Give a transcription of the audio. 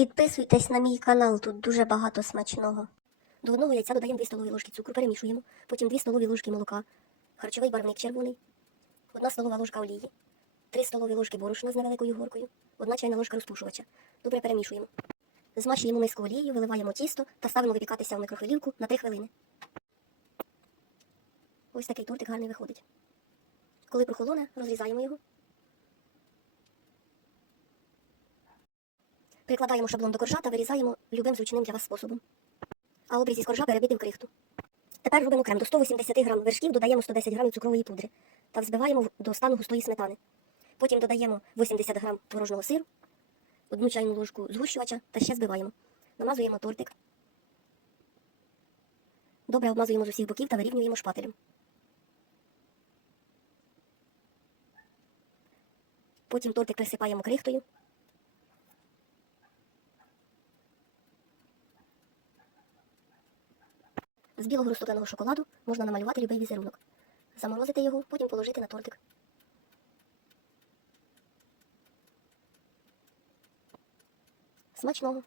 Підписуйтесь на мій канал, тут дуже багато смачного. До одного яйця додаємо 2 столові ложки цукру, перемішуємо, потім 2 столові ложки молока, харчовий барвник червоний, 1 столова ложка олії, 3 столові ложки борошна з невеликою горкою, 1 чайна ложка розпушувача. Добре перемішуємо. Змащуємо миску олією, виливаємо тісто та ставимо випікатися в микрохвилівку на 3 хвилини. Ось такий тортик гарний виходить. Коли прохолоне, розрізаємо його. Прикладаємо шаблон до коржа та вирізаємо любим зручним для вас способом. А обріз із коржа перебити в крихту. Тепер робимо крем. До 180 г вершків додаємо 110 г цукрової пудри та взбиваємо до стану густої сметани. Потім додаємо 80 г творожного сиру, одну чайну ложку згущувача та ще збиваємо. Намазуємо тортик. Добре обмазуємо з усіх боків та вирівнюємо шпателем. Потім тортик присипаємо крихтою. З білого розтопленого шоколаду можна намалювати любий візерунок. Заморозити його, потім положити на тортик. Смачного!